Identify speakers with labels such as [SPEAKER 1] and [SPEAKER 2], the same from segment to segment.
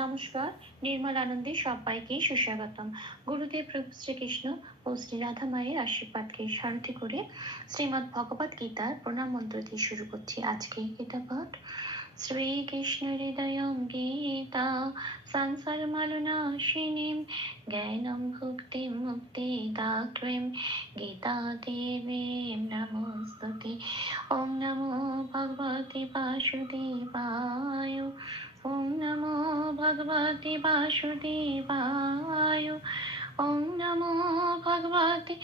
[SPEAKER 1] নমস্কার, নির্মল আনন্দে সবাইকে সুস্বাগতম। গুরুদেব প্রভু শ্রীকৃষ্ণ ও শ্রী রাধা মায়ের আশীর্বাদকে সারথি করে শ্রীমৎ ভগবত গীতার প্রণাম মন্ত্র দিয়ে শুরু করছি আজকে গীতা পাঠ। শ্রীকৃষ্ণ হৃদয় গীতা সংসার মালনাশিনীম জ্ঞানম ভুক্তি মুক্তি দাত্রীম গীতা দেবীম নমস্তুতে। ওম নমো ভগবতে বাসুদেবায়। ওম নমো ভগবতে বাসুদেবায়। ওম নমো ভগবতে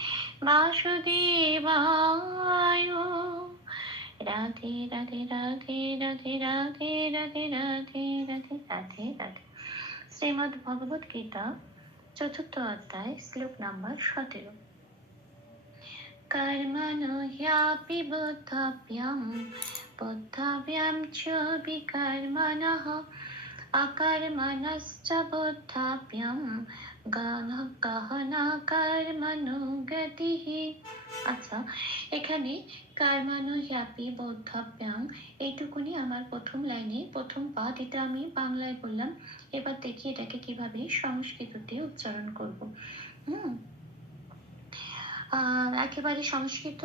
[SPEAKER 1] বাসুদেবায়। রাধে রাধে রাধে রাধে রাধে রাধে রাধে রাধে রাধে রাধে। শ্রীমদ্ ভগবদ্গীতা চতুর্থ অধ্যায়, শ্লোক নাম্বার সতেরো। कर्मणो ह्यापि बोद्धव्यं बोद्धव्यं च विकर्मणः अकर्मणश्च बोद्धव्यं গহনা গহনা কর্মণু গতিঃ আচ্ছা এখানে কর্মানু হ্যাপি বৌদ্ধব্যাং এইটুকুনি আমার প্রথম লাইনে প্রথম পাঠ এটা আমি বাংলায় বললাম এবার দেখি এটাকে কিভাবে সংস্কৃততে উচ্চারণ করব হুম আহ, একেবারে সংস্কৃত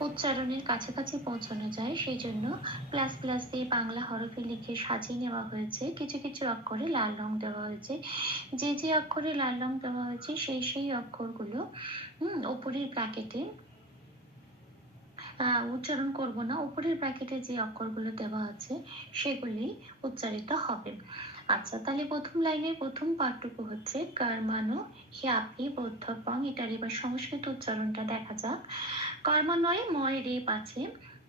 [SPEAKER 1] উচ্চারণের কাছাকাছি পৌঁছানো যায়। সেই জন্য প্লাস প্লাস দিয়ে বাংলা হরফে লিখে সাজিয়ে নেওয়া হয়েছে। কিছু কিছু অক্ষরে লাল রং দেওয়া হয়েছে। যে যে অক্ষরে লাল রং দেওয়া হয়েছে, সেই সেই অক্ষরগুলো, হুম, উপরের ব্র্যাকেটে উচ্চারণ করব না। উপরের ব্র্যাকেটে যে অক্ষরগুলো দেওয়া আছে, সেগুলি উচ্চারিত হবে। আচ্ছা তাহলে প্রথম লাইনের প্রথম পাঠটুকু হচ্ছে, কর্মানো আপনি বৌদ্ধপং, এটার এবার সংস্কৃত উচ্চারণটা দেখা যাক। কর্মানয় ময় রেপ আছে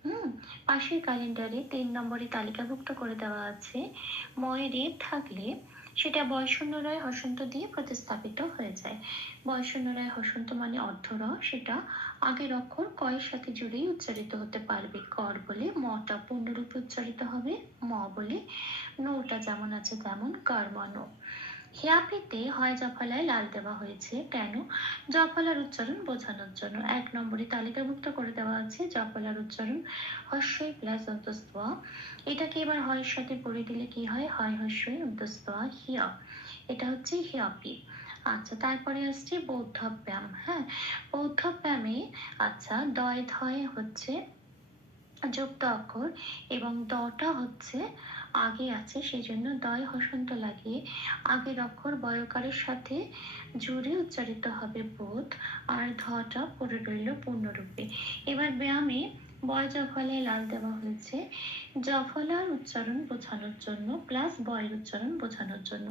[SPEAKER 1] হুম, পাশের ক্যালেন্ডারে তিন নম্বরে তালিকাভুক্ত করে দেওয়া আছে। ময় রেপ থাকলে সেটা বয়শূন্য রয় হসন্ত দিয়ে প্রতিস্থাপিত হয়ে যায়। বয়শূন্য রয় হসন্ত মানে অর্ধর, সেটা আগের অক্ষর কয়ের সাথে জুড়েই উচ্চারিত হতে পারবে। কর বলে মটা পূর্ণরূপে উচ্চারিত হবে, ম বলে নৌটা যেমন আছে তেমন কর্মণ হিয়াপিতে হয় জফলায় লাল দেওয়া হয়েছে। কেন? জফলার উচ্চারণ বোঝানোর জন্য। এক নম্বরে তালিকাভুক্ত করে দেওয়া আছে, জফলার উচ্চারণ হস্যই প্লাস অন্তস্তোয়া এটাকে এবার হয়ের সাথে পড়ে দিলে কি হয়? হয় হস্যই অন্তস্তোয়া হিয়া। এটা হচ্ছে হিয়াপি। আচ্ছা তারপরে আসছে বৌদ্ধ ব্যায়াম হ্যাঁ বৌদ্ধ ব্যায়ামে আচ্ছা দয় ধয় হচ্ছে যুক্ত অক্ষর এবং দটা হচ্ছে আগে আছে সেই জন্য দয় হসন্ত লাগিয়ে আগের অক্ষর বয়কারের সাথে জুড়ে উচ্চারিত হবে বোধ, আর ধটা পড়ে রইল পূর্ণরূপে। এবার ব্যায়ামে বয় জফলে লাল দেওয়া হয়েছে। জফলার উচ্চারণ বোঝানোর জন্য প্লাস বয়ের উচ্চারণ বোঝানোর জন্য।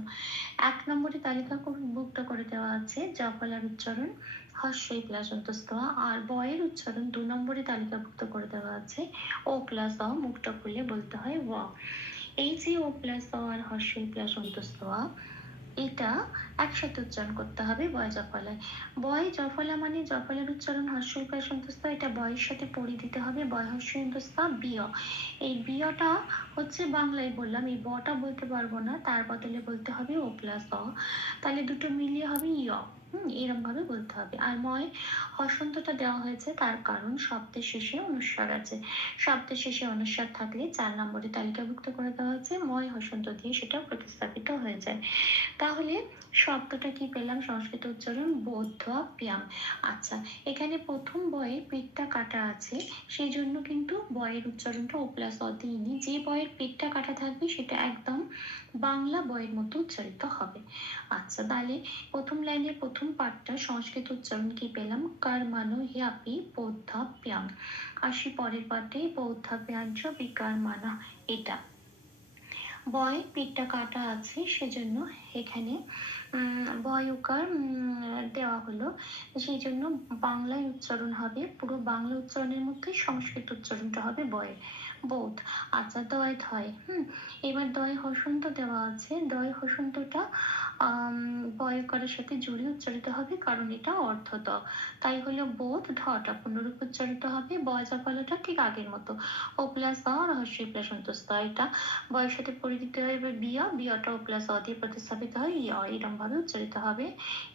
[SPEAKER 1] এক নম্বরে তালিকা মুক্ত করে দেওয়া আছে জফলার উচ্চারণ হর্ষই প্লাস অন্তস্তোয়া আর বয়ের উচ্চারণ দু নম্বরে তালিকাভুক্ত করে দেওয়া আছে, ও প্লাস অ মুখটা খুলে বলতে হয় ওয়া এই যে ও প্লাস অ আর হর্ষই প্লাস অন্তস্তোয়া এটা একসাথে উচ্চারণ করতে হবে বয় জফলায় বয় জফলা মানে জফলার উচ্চারণ হর্ষই প্লাস অন্তস্থ এটা বয়ের সাথে পড়ি দিতে হবে, বয় হর্ষই অন্তস্থ বিয়। এই বিয়টা হচ্ছে বাংলায় বললাম, এই বটা বলতে পারব না, তার বদলে বলতে হবে ও প্লাস অ তাহলে দুটো মিলিয়ে হবে ইয় হুম এরম ভাবে বলতে হবে। আর ময় হসন্তটা দেওয়া হয়েছে, তার কারণ শব্দের শেষে অনুস্বার আছে। শব্দের শেষে অনুস্বার থাকলে চার নম্বরে তালিকাভুক্ত করে দেওয়া হয়েছে, ময় হসন্ত দিয়ে সেটা প্রতিস্থাপিত হয়ে যায়। তাহলে শব্দটা কি পেলাম? সংস্কৃত উচ্চারণ বৌদ্ধ ব্যায়াম আচ্ছা এখানে প্রথম বয়ে পেটটা কাটা আছে সেই জন্য কিন্তু বয়ের উচ্চারণটা ও প্লাস অ দিইনি। যে বয়ের পেটটা কাটা থাকবে, সেটা একদম বাংলা বয়ের মতো উচ্চারিত হবে। আচ্ছা তাহলে প্রথম লাইনের প্রথম পাঠটা সংস্কৃত উচ্চারণ কি পেলাম? কর্মানো হিয়াপি বৌদ্ধাভ্যাম আসি পরের পাঠে বৌদ্ধাভ্যাঞ্চ বিকার মানা এটা। বয়, পিঠটা কাটা আছে, সেজন্য এখানে বয় উকার দেওয়া হলো। সেই জন্য বাংলায় উচ্চারণ হবে, পুরো বাংলা উচ্চারণের মধ্যে সংস্কৃত উচ্চারণটা হবে বয়ের। বোধ আচ্ছা দয় ধয়, হুম, এবার দয় হসন্ত দেওয়া আছে, দয় হসন্তটা বয়করের সাথে জুড়ে উচ্চারিত হবে, কারণ এটা অর্থ দ তাই হলো বোধ ধটা পুনরূপ উচ্চারিত হবে বয় জাপালাটা ঠিক আগের মতো ও প্লাস অ, রহস্য প্লাস অন্তস্থ এটা বয়ের সাথে পড়ে দিতে হবে এবার বিয়া বিয়াটা ও প্লাস অ দিয়ে প্রতিস্থাপিত হয় ইয় এরম ভাবে উচ্চারিত হবে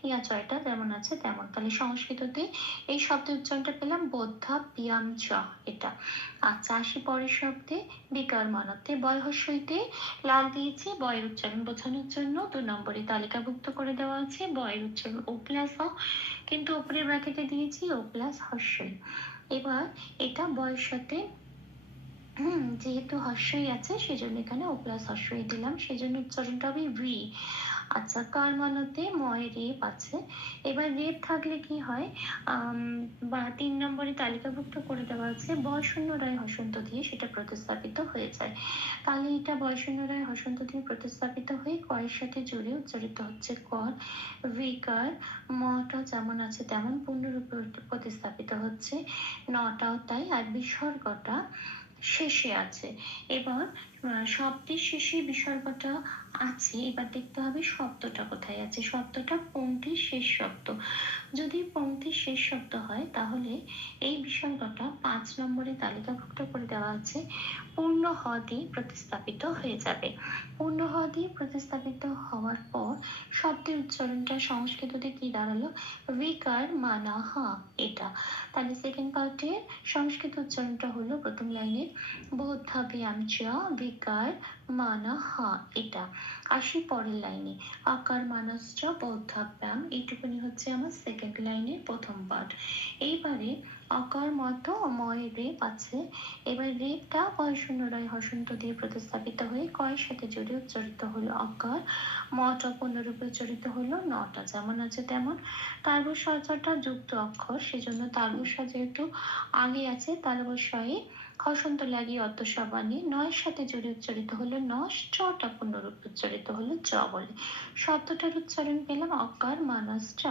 [SPEAKER 1] ইয়া চয়টা যেমন আছে তেমন, তাহলে সংস্কৃততে এই শব্দের উচ্চারণটা পেলাম বোদ্ধা পিয়াম চ এটা আচ্ছা আসি পরের শব্দে বিকার মানতে বয় হস্যইতে লাল দিয়েছি বয়ের উচ্চারণ বোঝানোর জন্য। দু নম্বরে তালিকাভুক্ত করে দেওয়া আছে বয়ের উচ্চারণ ও প্লাস হ কিন্তু উপরের ব্র্যাকেটে দিয়েছি ও প্লাস হস্যই। এবার এটা বয়ের সাথে যেহেতু হস্যই আছে, সেজন্য এখানে ও প্লাস হস্যই দিলাম। সেজন্য উচ্চারণটা হবে ভি আচ্ছা কার মানতে ময় রেপ আছে? এবার রেপ থাকলে কি হয়? বা তিন নম্বরে তালিকাভুক্ত করে দেওয়া আছে বয়শূন্য রায় হসন্ত দিয়ে সেটা প্রতিস্থাপিত হয়ে যায়। তাহলে এটা বয়শূন্য রায় হসন্ত দিয়ে প্রতিস্থাপিত হয়ে কয়ের সাথে জুড়ে উচ্চারিত হচ্ছে কর ভিকার মটা যেমন আছে তেমন পূর্ণরূপে প্রতিস্থাপিত হচ্ছে, নটাও তাই, আর বিসর্গটা শেষে আছে। এবার শব্দের শেষে বিসর্গটা আছে, এবার দেখতে হবে শব্দটা কোথায় আছে। শব্দটা পংক্তির শেষ শব্দ। যদি পংক্তির শেষ শব্দ হয়, তাহলে এই বিসর্গটা পাঁচ নম্বরে তালিকাভুক্ত করে দেওয়া আছে। পূর্ণ হ দিয়ে প্রতিস্থাপিত হয়ে যাবে। পূর্ণ হ দিয়ে প্রতিস্থাপিত হওয়ার পর শব্দের উচ্চারণটা সংস্কৃততে কি দাঁড়াল? বিকার মানা হা এটা। তাহলে সেকেন্ড পার্টের সংস্কৃত উচ্চারণটা হলো প্রথম লাইনের বোধাভ্যাম চ বিকার মানা হা এটা। আসি পরের লাইনে আকার মানশ্চ বৌদ্ধাভ্যাম, এইটুকুনি হচ্ছে আমার সেকেন্ড লাইনের প্রথম পার্ট এইবারে অকার মতো ময় রেপ আছে। এবার রেপটা বয়শূন্য রয় হসন্ত দিয়ে প্রতিস্থাপিত হয়ে কয়ের সাথে জুড়ে উচ্চারিত হলো অকার মট অপূর্ণরূপে উচ্চারিত হলো নটা। যেমন আছে তেমন। তালবস্বরটা যুক্ত অক্ষর, সেজন্য তালবস্ব যেহেতু আগে আছে তালবস্বয়ে হসন্ত লাগিয়ে অত সবানি নয়ের সাথে জুড়ে উচ্চারিত হলো নস চটা পূর্ণরূপে উচ্চারিত হলো চ বলে। শব্দটার উচ্চারণ পেলাম অকার মানস চ।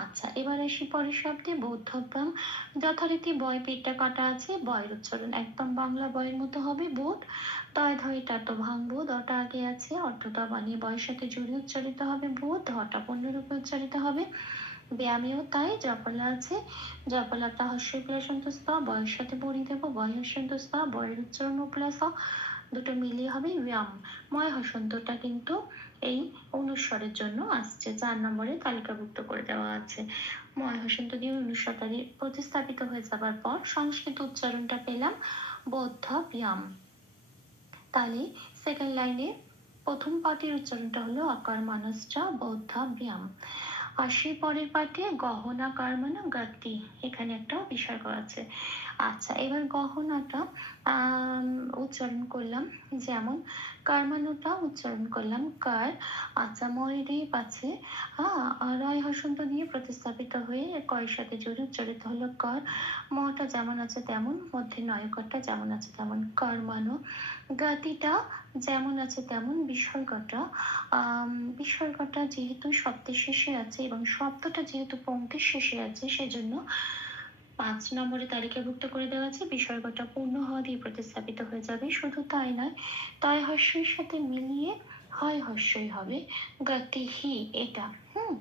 [SPEAKER 1] আচ্ছা এবার আসি পরের শব্দে বৌদ্ধব্যাম যথারীতি বয় পেটটা কাটা আছে, বয়ের উচ্চারণ একদম বাংলা বয়ের মতো হবে, বোধ। তয় ধয় তো ভাঙবো দটা আগে আছে অর্থটা বানিয়ে বয়ের সাথে জুড়ে উচ্চারিত হবে, বোধ। ধটা পূর্ণরূপে উচ্চারিত হবে। ব্যায়ামেও তাই জপলা আছে। জপলাটা হস্য প্লাস অন্তস্থ বয়ের সাথে বড়ি দেবো বয় হস্য অন্তস্থ বয়ের উচ্চারণ প্লাস দুটো মিলিয়ে হবে ব্যায়াম। ময় হসন্তটা কিন্তু এই অনুস্বরের জন্য আসছে চার নম্বরে তালিকাভুক্ত করে দেওয়া আছে। ময় হসন্ত দিয়ে অনুস্বরটারি প্রতিস্থাপিত হয়ে যাবার পর সংস্কৃত উচ্চারণটা পেলাম, বৌদ্ধ ব্যায়াম। তাহলে সেকেন্ড লাইনে প্রথম পাটির উচ্চারণটা হলো আকার মানসটা বৌদ্ধ ব্যায়াম। আশি পরের পাটে গহনা কার মানে গদ্দি। এখানে একটা বিসর্গ আছে। আচ্ছা এবার গহনাটা উচ্চারণ করলাম, যেমন কারমানুটা উচ্চারণ করলাম, কার আচ্ছা হ্যাঁ আর রয় হসন্ত দিয়ে প্রতিস্থাপিত হয়ে কয়ের সাথে জুড়ে উচ্চারিত হলো কর, মটা যেমন আছে তেমন, মধ্যে নয়করটা যেমন আছে তেমন, কর্মানো, গাতিটা যেমন আছে তেমন, বিসর্গটা বিসর্গটা যেহেতু শব্দের শেষে আছে এবং শব্দটা যেহেতু পঙ্ক্তির শেষে আছে, সেজন্য পাঁচ নম্বরে তালিকাভুক্ত করে দেওয়া আছে বিসর্গটা পূর্ণ হওয়া দিয়ে প্রতিস্থাপিত হয়ে যাবে। শুধু তাই নয়, তয় হস্যের সাথে মিলিয়ে হয় হস্যই হবে, গতি হি এটা। হুম,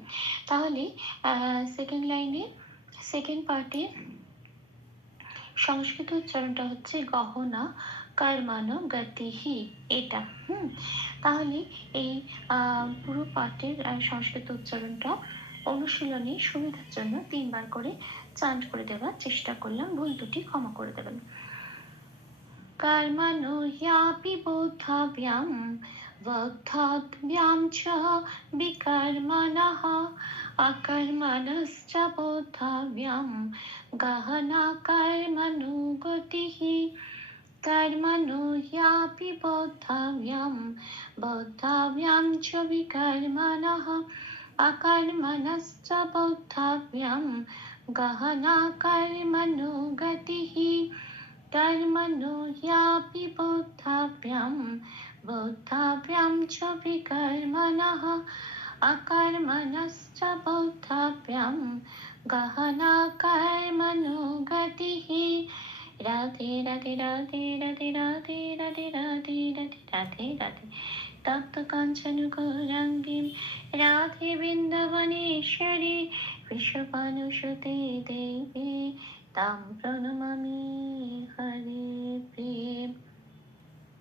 [SPEAKER 1] তাহলে সেকেন্ড লাইনে সেকেন্ড পার্টে সংস্কৃত উচ্চারণটা হচ্ছে গহনা, কর্মান গতিহি এটা। হুম, তাহলে এই পুরো পাঠের সংস্কৃত উচ্চারণটা অনুশীলনে সুবিধার জন্য তিনবার করে চান্ট করে দেওয়ার চেষ্টা করলাম, ভুল দুটি ক্ষমা করে দেবেন। কর্মনুয়াপি বোধাভ্যাম বদ্ধাভ্যাম চ, বিকর্মণঃ, অকর্মণশ্চ বোধাভ্যাম গহনা কর্মণু গতিঃ কর্মনুয়াপি বোধাভ্যাম বোধাভ্যাম চ, বিকর্মণঃ अकर्मणश्च बोद्धव्यं गहना कर्मणो गतिः कर्मणो यापि बोद्धव्यं बोद्धव्यं च विकर्मणः अकर्मणश्च बोद्धव्यं गहना कर्मणो गतिः राधे राधे राधे राधे राधे राधे राधे राधे राधे राधे তপ্ত কাঞ্চন গৌরাঙ্গীম রাধে বৃন্দাবনেশ্বরী বিশ্বপানুসুতে দেবী তাম প্রণমামি হরে প্রেম।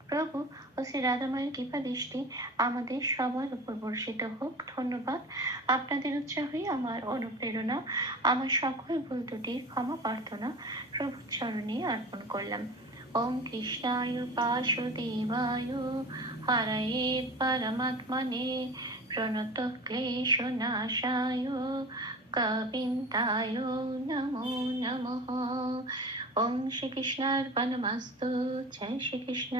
[SPEAKER 1] প্রভু ও শ্রী রাধামায়ের কৃপা দৃষ্টি আমাদের সবার উপর বর্ষিত হোক। ধন্যবাদ। আপনাদের উৎসাহই আমার অনুপ্রেরণা। আমার সকল ভুল ত্রুটির ক্ষমা প্রার্থনা প্রভুর চরণে অর্পণ করলাম। ওম কৃষ্ণায় বাসুদেবায় হরয়ে পরমাত্মনে প্রণত ক্লেশনাশায় গোবিন্দায় নমো নমঃ ওম শ্রীকৃষ্ণার্পণমস্তু জয় শ্রীকৃষ্ণ